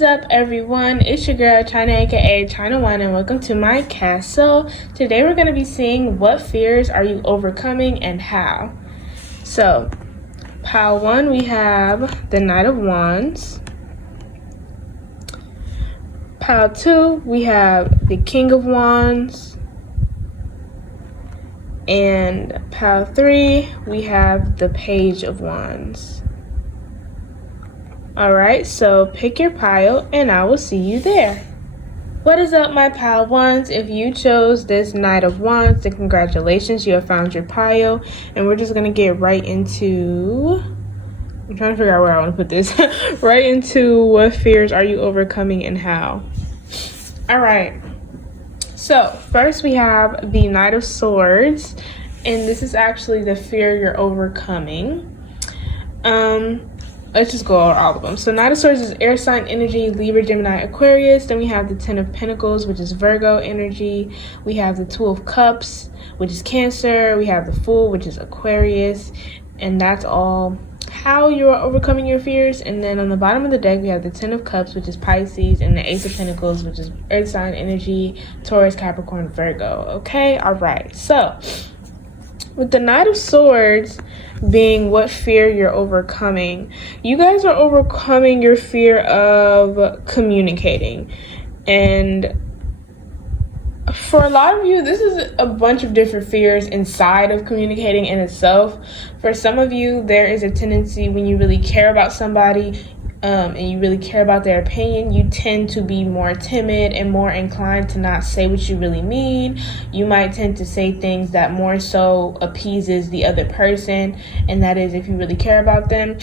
is up, everyone? It's your girl China, aka China One, and welcome to my castle. Today we're going to be seeing what fears are you overcoming and how. So, pile 1 we have the Knight of Wands. Pile 2 we have the King of Wands. And pile 3 we have the Page of Wands. Alright, so pick your pile and I will see you there. What is up, my pile ones? If you chose this Knight of Wands, then congratulations, you have found your pile. And we're just going to get right into, I'm trying to figure out where I want to put this, right into what fears are you overcoming and how. Alright, so first we have the Knight of Swords, and this is actually the fear you're overcoming. Let's just go over all of them. So Knight of Swords is air sign energy, Libra, Gemini, Aquarius. Then we have the Ten of Pentacles, which is Virgo energy. We have the Two of Cups, which is Cancer. We have the Fool, which is Aquarius. And that's all how you're overcoming your fears. And then on the bottom of the deck, we have the Ten of Cups, which is Pisces, and the Ace of Pentacles, which is earth sign energy, Taurus, Capricorn, Virgo. Okay, all right. So with the Knight of Swords being what fear you're overcoming, you guys are overcoming your fear of communicating. And for a lot of you, this is a bunch of different fears inside of communicating in itself. For some of you, there is a tendency when you really care about somebody and you really care about their opinion, you tend to be more timid and more inclined to not say what you really mean. You might tend to say things that more so appeases the other person, and that is if you really care about them.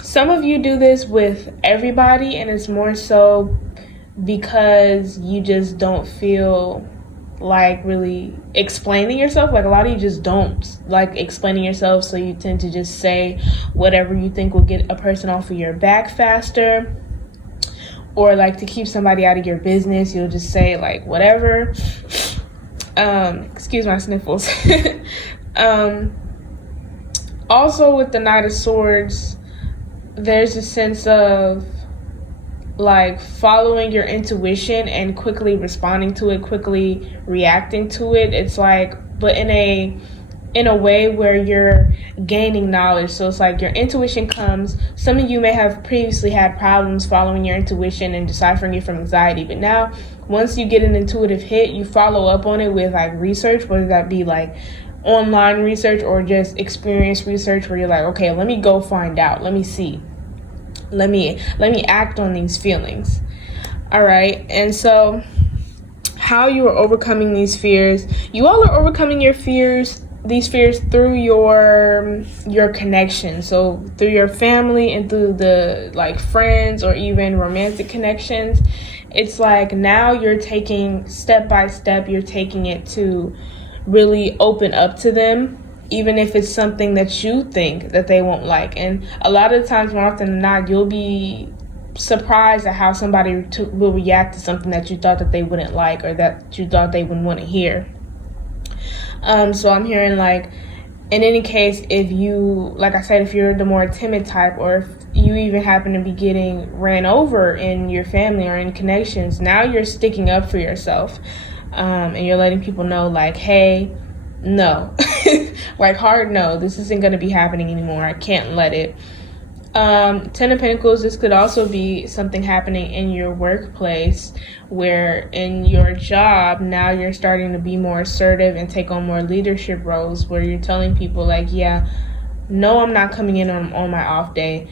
Some of you do this with everybody, and it's more so because you just don't feel like really explaining yourself. Like a lot of you just don't like explaining yourself, so you tend to just say whatever you think will get a person off of your back faster, or like to keep somebody out of your business, you'll just say like whatever. Excuse my sniffles. Also with the Knight of Swords, there's a sense of like following your intuition and quickly responding to it, quickly reacting to it. It's like, but in a way where you're gaining knowledge. So it's like your intuition comes. Some of you may have previously had problems following your intuition and deciphering it from anxiety, but now once you get an intuitive hit, you follow up on it with like research, whether that be like online research or just experience research, where you're like, okay, let me go find out, let me see, let me act on these feelings. All right, and so how you are overcoming these fears, you all are overcoming these fears through your connection. So through your family and through the like friends or even romantic connections. It's like now you're taking step by step, you're taking it to really open up to them, even if it's something that you think that they won't like. And a lot of the times, more often than not, you'll be surprised at how somebody will react to something that you thought that they wouldn't like, or that you thought they wouldn't want to hear. So I'm hearing like, in any case, if you, like I said, if you're the more timid type, or if you even happen to be getting ran over in your family or in connections, now you're sticking up for yourself. And you're letting people know like, hey, no, like hard no, this isn't going to be happening anymore. I can't let it. Ten of Pentacles, this could also be something happening in your workplace, where in your job now you're starting to be more assertive and take on more leadership roles, where you're telling people like, yeah, no, I'm not coming in on my off day.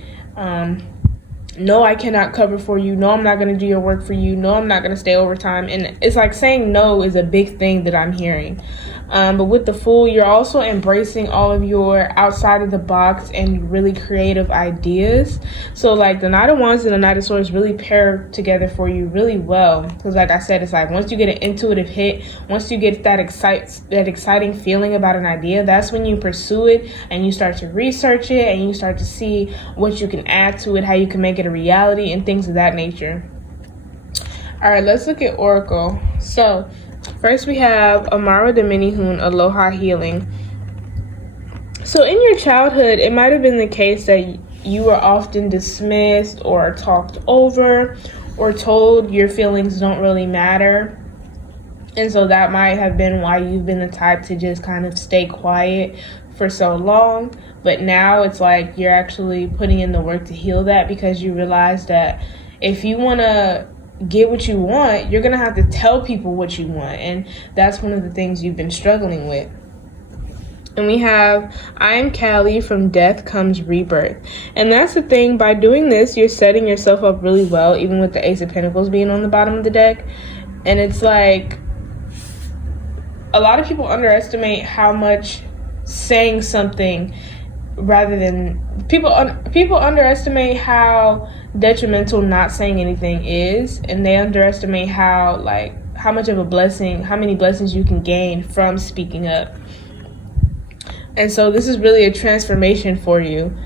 No, I cannot cover for you. No, I'm not going to do your work for you. No, I'm not going to stay overtime. And it's like saying no is a big thing that I'm hearing. But with the Fool, you're also embracing all of your outside of the box and really creative ideas. So like the Knight of Wands and the Knight of Swords really pair together for you really well. Because like I said, it's like once you get an intuitive hit, once you get that exciting feeling about an idea, that's when you pursue it and you start to research it and you start to see what you can add to it, how you can make it a reality and things of that nature. All right, let's look at Oracle. So first we have Amara Dominihun, Aloha Healing. So in your childhood, it might have been the case that you were often dismissed or talked over, or told your feelings don't really matter. And so that might have been why you've been the type to just kind of stay quiet for so long. But now it's like you're actually putting in the work to heal that, because you realize that if you want to get what you want, you're going to have to tell people what you want. And that's one of the things you've been struggling with. And we have, I am Callie, from death comes rebirth. And that's the thing, by doing this, you're setting yourself up really well, even with the Ace of Pentacles being on the bottom of the deck. And it's like, a lot of people underestimate how much saying something, rather than, people underestimate how detrimental not saying anything is, and they underestimate how much of a blessing, how many blessings you can gain from speaking up. And so this is really a transformation for you.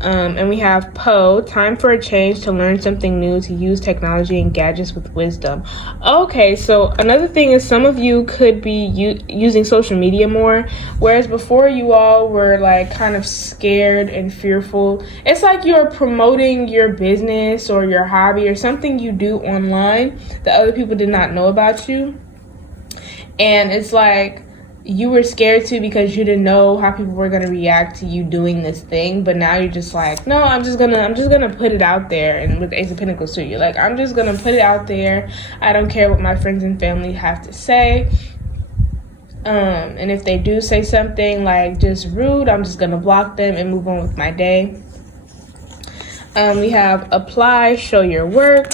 And we have Poe, time for a change, to learn something new, to use technology and gadgets with wisdom. Okay, so another thing is some of you could be using social media more, whereas before you all were like kind of scared and fearful. It's like you're promoting your business or your hobby or something you do online that other people did not know about you. And it's like, you were scared too because you didn't know how people were gonna react to you doing this thing, but now you're just like, no, I'm just gonna put it out there. And with Ace of Pentacles too, you're like, I'm just gonna put it out there. I don't care what my friends and family have to say. And if they do say something like just rude, I'm just gonna block them and move on with my day. We have apply, show your work.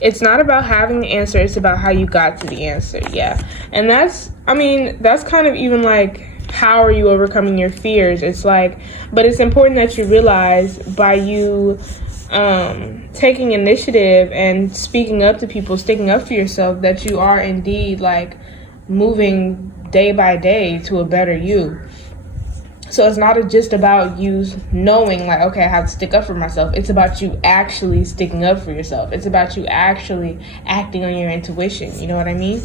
It's not about having the answer, it's about how you got to the answer. Yeah. And that's kind of even like, how are you overcoming your fears? It's like, but it's important that you realize by you taking initiative and speaking up to people, sticking up for yourself, that you are indeed like moving day by day to a better you. So it's not just about you knowing like, okay, I have to stick up for myself. It's about you actually sticking up for yourself. It's about you actually acting on your intuition. You know what I mean?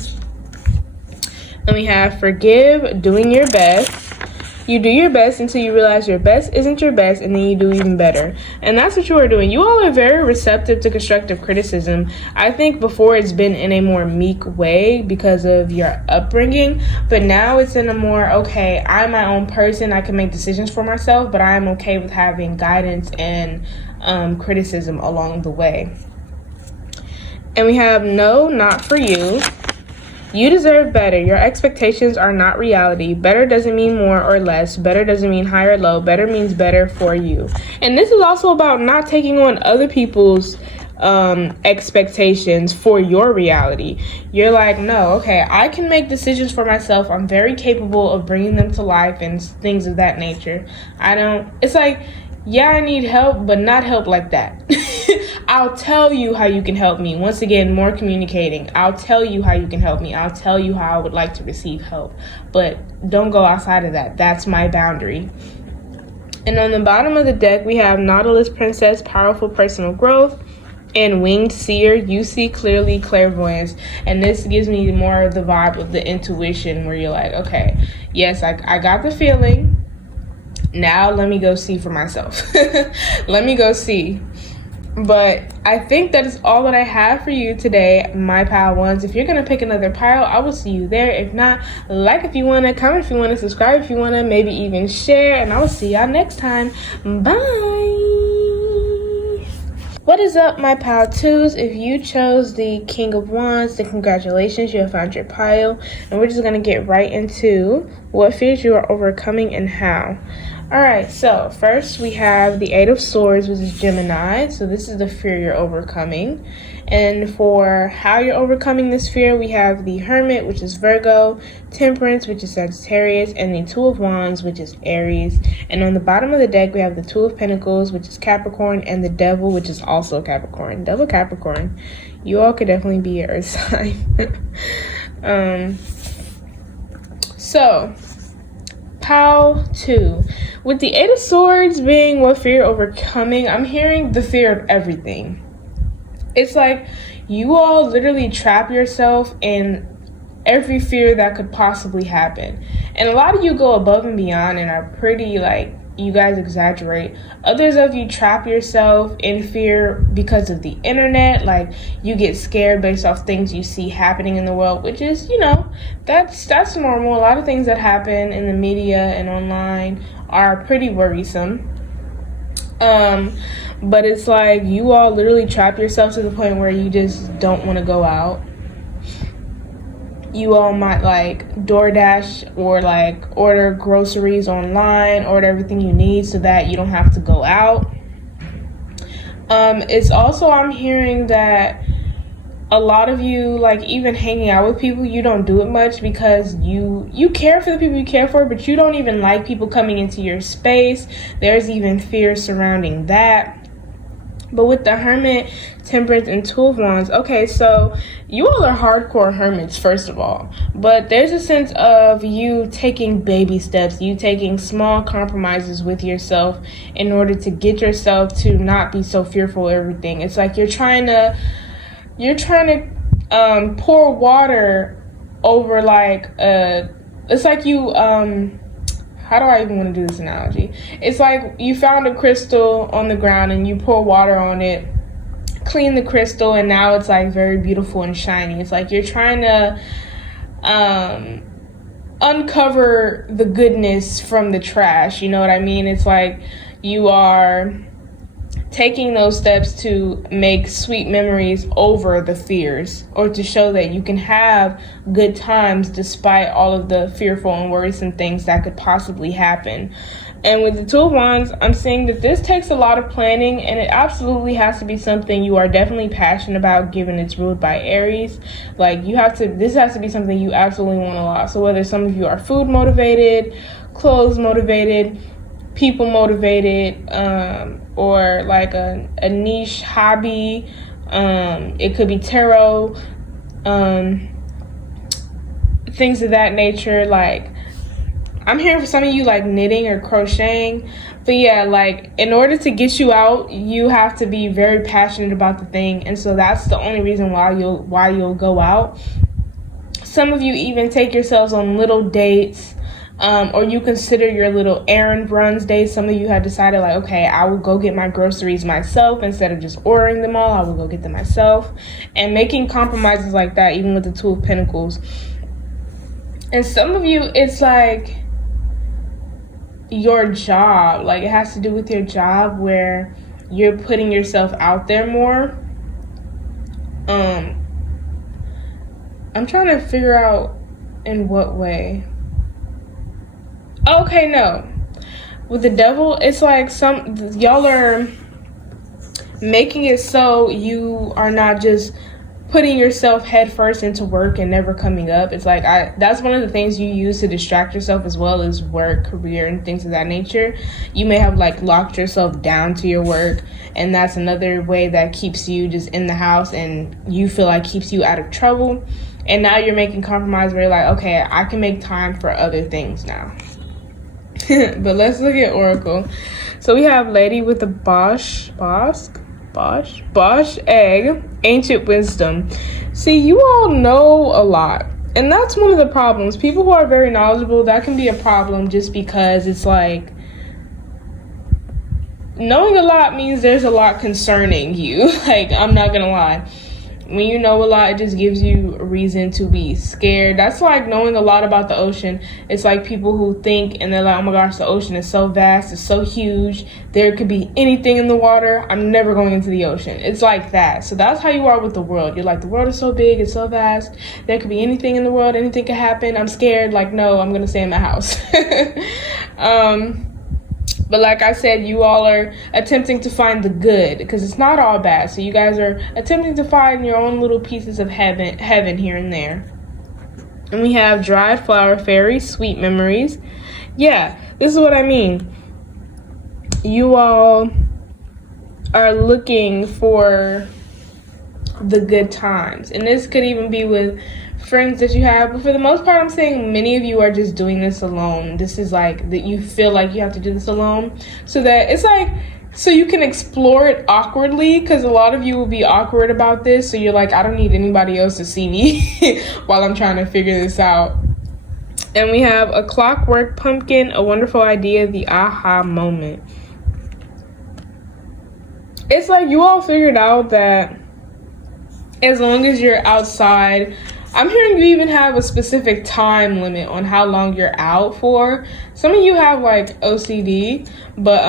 And we have forgive, doing your best. You do your best until you realize your best isn't your best, and then you do even better. And that's what you are doing. You all are very receptive to constructive criticism. I think before it's been in a more meek way because of your upbringing, but now it's in a more, okay, I'm my own person. I can make decisions for myself, but I'm okay with having guidance and criticism along the way. And we have no, not for you. You deserve better. Your expectations are not reality. Better doesn't mean more or less. Better doesn't mean high or low. Better means better for you. And this is also about not taking on other people's expectations for your reality. You're like, no, okay, I can make decisions for myself. I'm very capable of bringing them to life and things of that nature. It's like, yeah, I need help, but not help like that. I'll tell you how you can help me. Once again, more communicating. I'll tell you how you can help me. I'll tell you how I would like to receive help. But don't go outside of that. That's my boundary. And on the bottom of the deck, we have Nautilus Princess, powerful personal growth, and Winged Seer, you see clearly, clairvoyance. And this gives me more of the vibe of the intuition, where you're like, okay, yes, I got the feeling. Now let me go see for myself. Let me go see. But I think that is all that I have for you today, my pile ones. If you're going to pick another pile, I will see you there. If not, like if you want to, comment if you want to, subscribe if you want to, maybe even share. And I will see y'all next time. Bye. What is up, my pile twos? If you chose the King of Wands, then congratulations, you have found your pile. And we're just going to get right into what fears you are overcoming and how. Alright, so first we have the Eight of Swords, which is Gemini. So this is the fear you're overcoming. And for how you're overcoming this fear, we have the Hermit, which is Virgo, Temperance, which is Sagittarius, and the Two of Wands, which is Aries. And on the bottom of the deck, we have the Two of Pentacles, which is Capricorn, and the Devil, which is also Capricorn. Double Capricorn. You all could definitely be an earth sign. So, pile 2. With the Eight of Swords being what fear you're overcoming, I'm hearing the fear of everything. It's like you all literally trap yourself in every fear that could possibly happen. And a lot of you go above and beyond and are pretty like, you guys exaggerate. Others of you trap yourself in fear because of the internet. Like, you get scared based off things you see happening in the world, which is, that's normal. A lot of things that happen in the media and online are pretty worrisome. But it's like you all literally trap yourself to the point where you just don't want to go out. You all might like DoorDash or like order groceries online, order everything you need so that you don't have to go out. It's also, I'm hearing that a lot of you, like, even hanging out with people, you don't do it much because you care for the people you care for, but you don't even like people coming into your space. There's even fear surrounding that. But with the Hermit, Temperance, and Two of Wands, okay, so you all are hardcore hermits, first of all. But there's a sense of you taking baby steps, you taking small compromises with yourself in order to get yourself to not be so fearful of everything. It's like you're trying to pour water over like it's like you how do I even want to do this analogy? It's like you found a crystal on the ground and you pour water on it, clean the crystal, and now it's like very beautiful and shiny. It's like you're trying to uncover the goodness from the trash. You know what I mean? It's like you are taking those steps to make sweet memories over the fears, or to show that you can have good times despite all of the fearful and worrisome things that could possibly happen. And with the Two of Wands, I'm saying that this takes a lot of planning, and it absolutely has to be something you are definitely passionate about, given it's ruled by Aries. Like, this has to be something you absolutely want a lot. So whether some of you are food motivated, clothes motivated, people motivated, or like a niche hobby, it could be tarot, things of that nature. Like, I'm hearing for some of you like knitting or crocheting. But yeah, like, in order to get you out, you have to be very passionate about the thing, and so that's the only reason why you'll go out. Some of you even take yourselves on little dates, or you consider your little errand runs days. Some of you have decided, like, okay, I will go get my groceries myself instead of just ordering them all. I will go get them myself, and making compromises like that, even with the Two of Pentacles. And some of you, it's like your job, like it has to do with your job, where you're putting yourself out there more. I'm trying to figure out in what way. Okay, no. With the Devil, it's like y'all are making it so you are not just putting yourself head first into work and never coming up. It's like that's one of the things you use to distract yourself, as well as work, career, and things of that nature. You may have like locked yourself down to your work, and that's another way that keeps you just in the house, and you feel like keeps you out of trouble. And now you're making compromise where you're like, okay, I can make time for other things now. But let's look at Oracle. So we have Lady with the Bosch egg, ancient wisdom. See, you all know a lot, and that's one of the problems. People who are very knowledgeable, that can be a problem, just because it's like knowing a lot means there's a lot concerning you. Like, I'm not gonna lie. When you know a lot, it just gives you a reason to be scared. That's like knowing a lot about the ocean. It's like people who think and they're like, oh my gosh, the ocean is so vast, it's so huge, there could be anything in the water, I'm never going into the ocean. It's like that. So that's how you are with the world. You're like, the world is so big, it's so vast, there could be anything in the world, anything could happen, I'm scared. Like, no, I'm gonna stay in my house. But like I said, you all are attempting to find the good, because it's not all bad. So you guys are attempting to find your own little pieces of heaven here and there. And we have Dried Flower Fairy, Sweet Memories. Yeah, this is what I mean. You all are looking for the good times. And this could even be with friends that you have, but for the most part, I'm saying many of you are just doing this alone. This is like that you feel like you have to do this alone, so that it's like so you can explore it awkwardly, because a lot of you will be awkward about this. So you're like, I don't need anybody else to see me while I'm trying to figure this out. And we have a clockwork pumpkin, a wonderful idea, the aha moment. It's like you all figured out that as long as you're outside, I'm hearing you even have a specific time limit on how long you're out for. Some of you have like OCD, but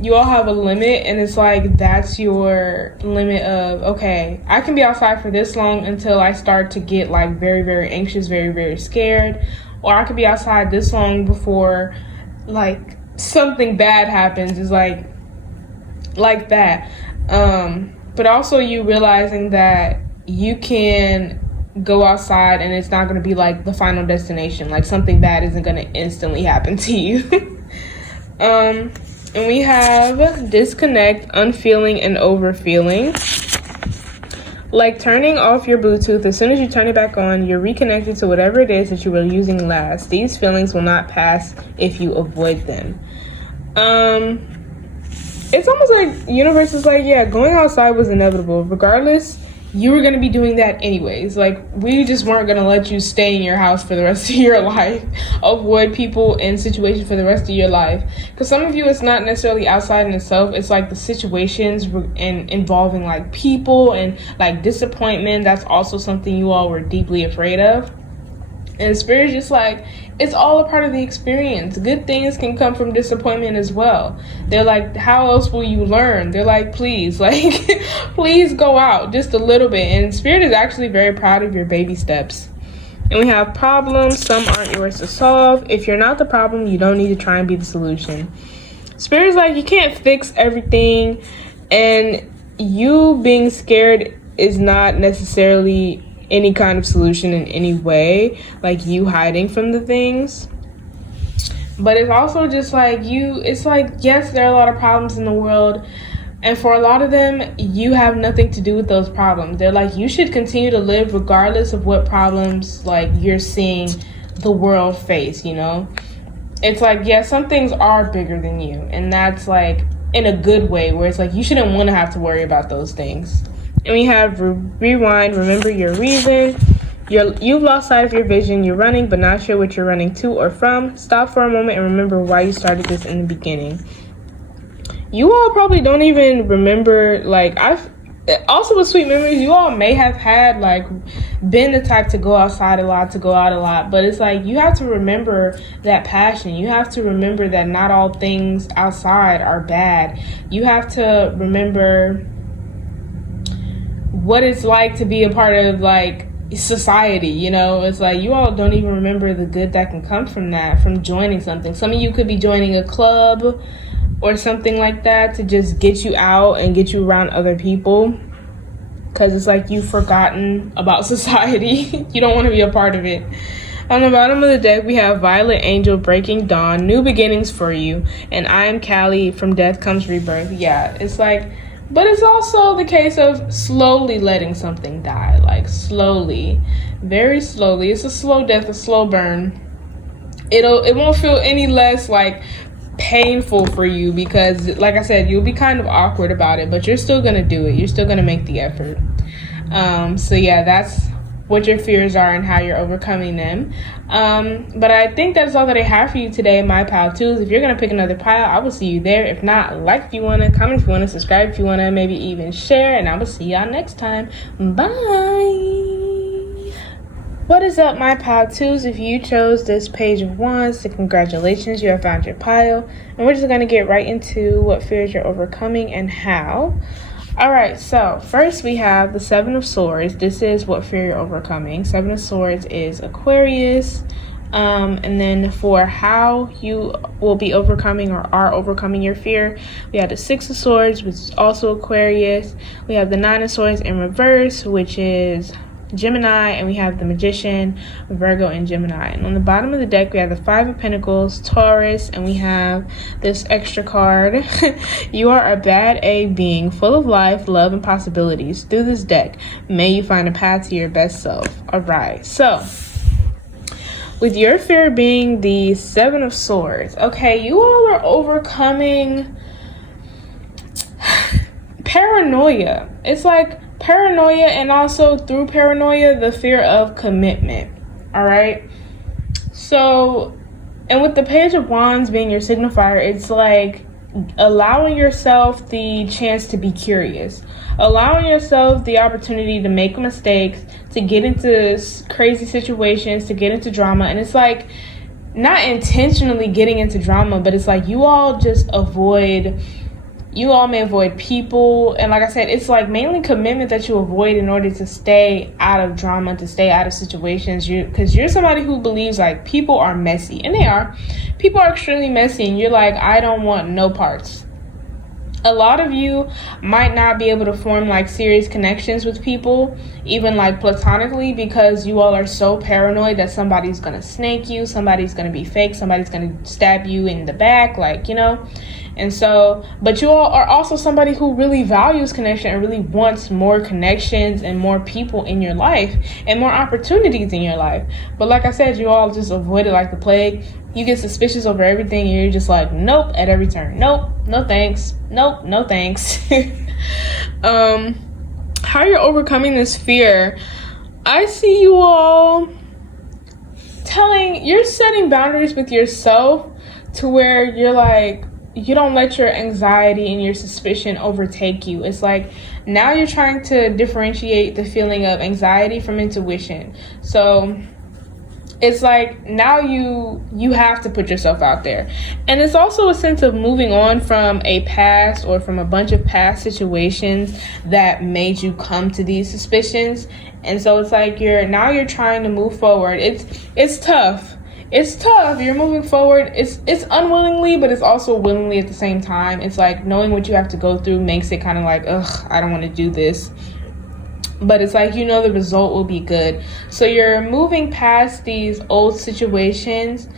you all have a limit, and it's like that's your limit of, okay, I can be outside for this long until I start to get like very, very anxious, very, very scared, or I could be outside this long before like something bad happens. Is like that. But also you realizing that you can go outside and it's not going to be like the final destination. Like something bad isn't going to instantly happen to you. And we have disconnect, unfeeling, and overfeeling. Like turning off your Bluetooth, as soon as you turn it back on, you're reconnected to whatever it is that you were using last. These feelings will not pass if you avoid them. It's almost like universe is like, yeah, going outside was inevitable. Regardless, you were going to be doing that anyways. Like, we just weren't going to let you stay in your house for the rest of your life. Avoid people and situations for the rest of your life. Because some of you, it's not necessarily outside in itself. It's like the situations and involving like people and like disappointment. That's also something you all were deeply afraid of. And Spirit's just like, it's all a part of the experience. Good things can come from disappointment as well. They're like, how else will you learn? They're like, please go out just a little bit. And Spirit is actually very proud of your baby steps. And we have problems. Some aren't yours to solve. If you're not the problem, you don't need to try and be the solution. Spirit's like, you can't fix everything. And you being scared is not necessarily any kind of solution in any way, like you hiding from the things. But it's also just like it's like, yes, there are a lot of problems in the world, and for a lot of them, you have nothing to do with those problems. They're like, you should continue to live regardless of what problems like you're seeing the world face, you know? It's like, yeah, some things are bigger than you, and that's like in a good way, where it's like you shouldn't want to have to worry about those things. And we have rewind, remember your reason. You've lost sight of your vision. You're running, but not sure what you're running to or from. Stop for a moment and remember why you started this in the beginning. You all probably don't even remember, like, also with sweet memories, you all may have had, like, been the type to go outside a lot, to go out a lot. But it's like, you have to remember that passion. You have to remember that not all things outside are bad. You have to remember what it's like to be a part of like society, you know? It's like you all don't even remember the good that can come from that, from joining something. Some of you could be joining a club or something like that to just get you out and get you around other people, because it's like you've forgotten about society. You don't want to be a part of it. On the bottom of the deck, we have Violet Angel, Breaking Dawn, New Beginnings for You, and I Am Callie, From Death Comes Rebirth. Yeah, it's like, but it's also the case of slowly letting something die, like slowly, very slowly. It's a slow death, a slow burn. It won't feel any less like painful for you, because like I said, you'll be kind of awkward about it, but you're still gonna do it. You're still gonna make the effort. So yeah, that's what your fears are and how you're overcoming them. But I think that's all that I have for you today, my pile twos. If you're gonna pick another pile, I will see you there. If not, like if you wanna, comment if you wanna, subscribe if you wanna, maybe even share, and I will see y'all next time. Bye. What is up, my pile twos? If you chose this page of wands, then congratulations, you have found your pile. And we're just gonna get right into what fears you're overcoming and how. Alright, so first we have the Seven of Swords. This is what fear you're overcoming. Seven of Swords is Aquarius. And then for how you will be overcoming or are overcoming your fear, we have the Six of Swords, which is also Aquarius. We have the Nine of Swords in reverse, which is Gemini, and we have the Magician, Virgo, and Gemini. And on the bottom of the deck, we have the Five of Pentacles, Taurus, and we have this extra card. You are a bad A being, full of life, love, and possibilities. Through this deck, may you find a path to your best self. All right, so with your fear being the Seven of Swords, okay, you all are overcoming paranoia. It's like paranoia, and also through paranoia, the fear of commitment. All right. So, and with the Page of Wands being your signifier, it's like allowing yourself the chance to be curious, allowing yourself the opportunity to make mistakes, to get into crazy situations, to get into drama. And it's like not intentionally getting into drama, but it's like you all may avoid people. And like I said, it's like mainly commitment that you avoid in order to stay out of drama, to stay out of situations. Because you're somebody who believes like people are messy, and they are. People are extremely messy, and you're like, I don't want no parts. A lot of you might not be able to form like serious connections with people, even like platonically, because you all are so paranoid that somebody's gonna snake you, somebody's gonna be fake, somebody's gonna stab you in the back, like, you know. And so, but you all are also somebody who really values connection and really wants more connections and more people in your life and more opportunities in your life. But like I said, you all just avoid it like the plague. You get suspicious over everything, and you're just like, nope, at every turn. Nope, no thanks. Nope, no thanks. How you're overcoming this fear, I see you all you're setting boundaries with yourself to where you're like, you don't let your anxiety and your suspicion overtake you. It's like now you're trying to differentiate the feeling of anxiety from intuition. So it's like now you have to put yourself out there. And it's also a sense of moving on from a past or from a bunch of past situations that made you come to these suspicions. And so it's like you're trying to move forward. It's tough. It's tough. You're moving forward. It's unwillingly, but it's also willingly at the same time. It's like knowing what you have to go through makes it kind of like, ugh, I don't want to do this. But it's like, you know, the result will be good. So you're moving past these old situations,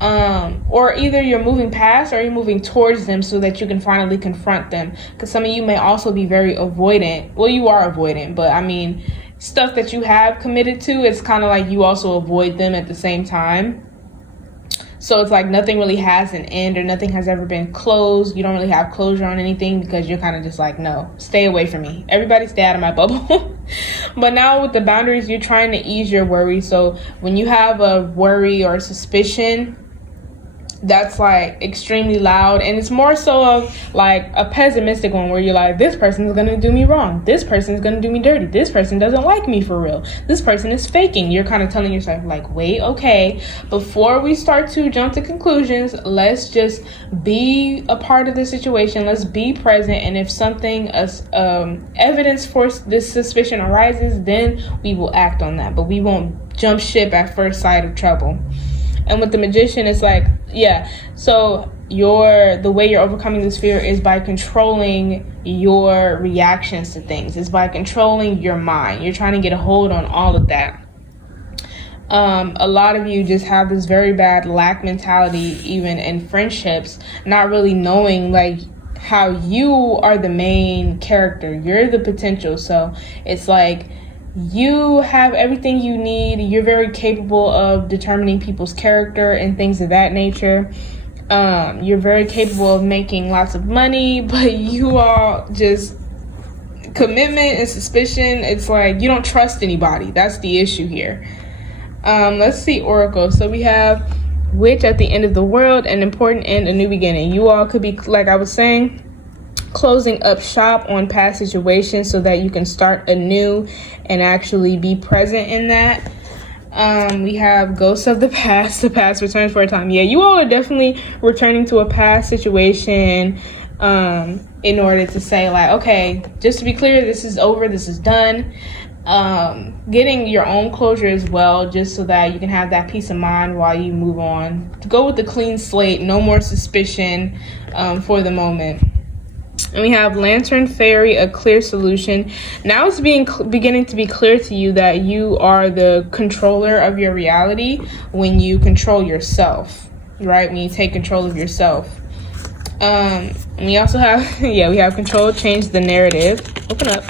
or either you're moving past or you're moving towards them so that you can finally confront them. Because some of you may also be very avoidant. Well, you are avoidant, but I mean, stuff that you have committed to, it's kind of like you also avoid them at the same time. So it's like nothing really has an end, or nothing has ever been closed. You don't really have closure on anything because you're kind of just like, no, stay away from me. Everybody stay out of my bubble. But now with the boundaries, you're trying to ease your worry. So when you have a worry or suspicion that's like extremely loud, and it's more so of like a pessimistic one where you're like, this person is gonna do me wrong, this person is gonna do me dirty, this person doesn't like me for real, this person is faking. You're kind of telling yourself like, wait, okay, before we start to jump to conclusions, let's just be a part of the situation, let's be present, and if something evidence for this suspicion arises, then we will act on that, but we won't jump ship at first sight of trouble. And with the Magician, it's like, yeah, so the way you're overcoming this fear is by controlling your reactions to things. It's by controlling your mind. You're trying to get a hold on all of that. A lot of you just have this very bad lack mentality, even in friendships, not really knowing like how you are the main character. You're the potential. So it's like, you have everything you need. You're very capable of determining people's character and things of that nature. You're very capable of making lots of money, but you all just commitment and suspicion. It's like you don't trust anybody. That's the issue here. Let's see Oracle. So we have Witch at the end of the world, an important end, a new beginning. You all could be, like I was saying, closing up shop on past situations so that you can start anew and actually be present in that. We have Ghosts of the past returns for a time. Yeah, you all are definitely returning to a past situation in order to say like, okay, just to be clear, this is over, this is done. Getting your own closure as well, just so that you can have that peace of mind while you move on. Go with the clean slate, no more suspicion for the moment. And we have Lantern Fairy, a clear solution. Now it's beginning to be clear to you that you are the controller of your reality when you control yourself, right? When you take control of yourself. And we also have, we have control, change the narrative. Open up.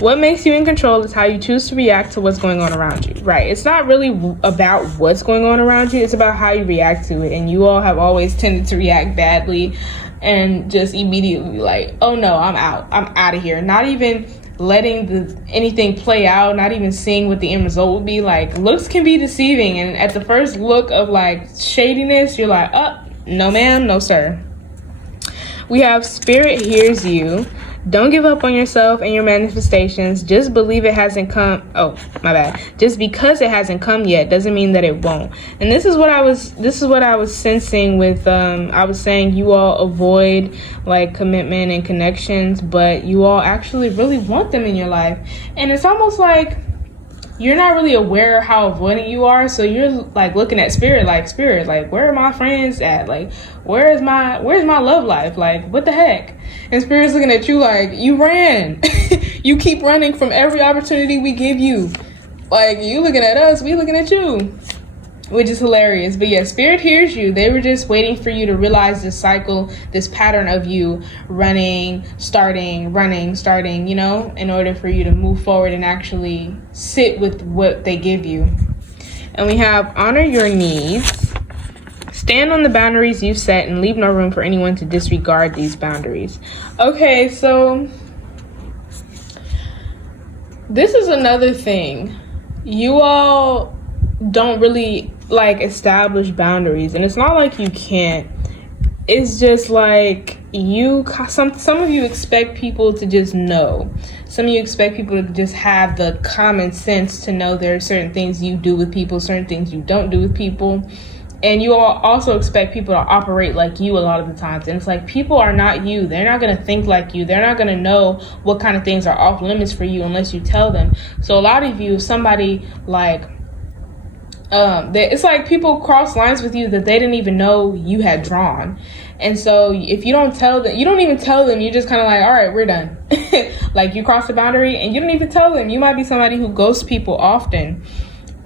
What makes you in control is how you choose to react to what's going on around you. Right. It's not really about what's going on around you. It's about how you react to it. And you all have always tended to react badly and just immediately like, oh no, I'm out of here. Not even letting anything play out, not even seeing what the end result would be. Like, looks can be deceiving. And at the first look of like shadiness, you're like, oh, no ma'am, no sir. We have spirit hears you. Don't give up on yourself and your manifestations. Just believe it hasn't come. Oh, my bad. Just because it hasn't come yet doesn't mean that it won't. And this is what I was sensing with I was saying you all avoid like commitment and connections, but you all actually really want them in your life. And it's almost like you're not really aware of how avoidant you are, so you're like looking at spirit, like where are my friends at? Like where's my love life? Like what the heck? And spirit's looking at you like you ran. You keep running from every opportunity we give you. Like you looking at us, we looking at you. Which is hilarious. But yeah, spirit hears you. They were just waiting for you to realize this cycle, this pattern of you running, starting, you know, in order for you to move forward and actually sit with what they give you. And we have honor your needs. Stand on the boundaries you've set and leave no room for anyone to disregard these boundaries. Okay, so this is another thing. You all don't really like establish boundaries, and it's not like you can't. It's just like some of you expect people to just know. Some of you expect people to just have the common sense to know there are certain things you do with people, certain things you don't do with people. And you all also expect people to operate like you a lot of the times. And it's like, people are not you. They're not going to think like you. They're not going to know what kind of things are off limits for you unless you tell them. So a lot of you, somebody like, it's like people cross lines with you that they didn't even know you had drawn. And so if you don't tell them, you don't even tell them, you're just kind of like, all right, we're done. Like you crossed the boundary and you don't even tell them. You might be somebody who ghosts people often.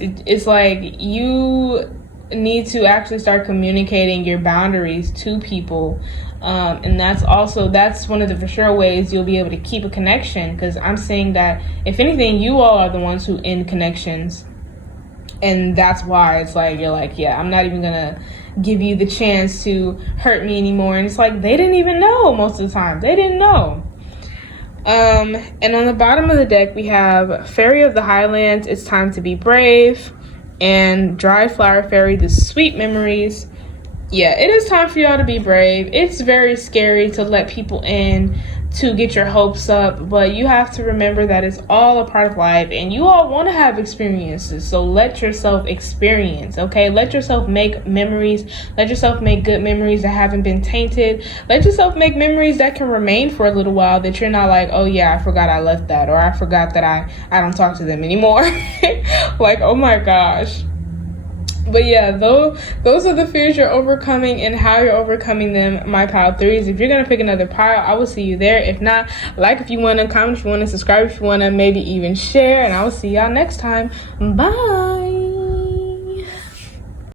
It's like you need to actually start communicating your boundaries to people. And that's one of the for sure ways you'll be able to keep a connection. Because I'm saying that if anything, you all are the ones who end connections. And that's why it's like, you're like, yeah, I'm not even gonna give you the chance to hurt me anymore. And it's like, they didn't even know most of the time. They didn't know. And on the bottom of the deck, we have Fairy of the Highlands, it's time to be brave. And Dry Flower Fairy, the sweet memories. Yeah, it is time for y'all to be brave. It's very scary to let people in to get your hopes up, but you have to remember that it's all a part of life and you all want to have experiences. So let yourself experience, okay? Let yourself make memories. Let yourself make good memories that haven't been tainted. Let yourself make memories that can remain for a little while, that you're not like, oh yeah, I forgot I left that, or I forgot that I don't talk to them anymore. Like, oh my gosh. But yeah, those are the fears you're overcoming and how you're overcoming them, my pile threes. If you're going to pick another pile, I will see you there. If not, like if you want to, comment if you want to, subscribe if you want to, maybe even share. And I will see y'all next time. Bye.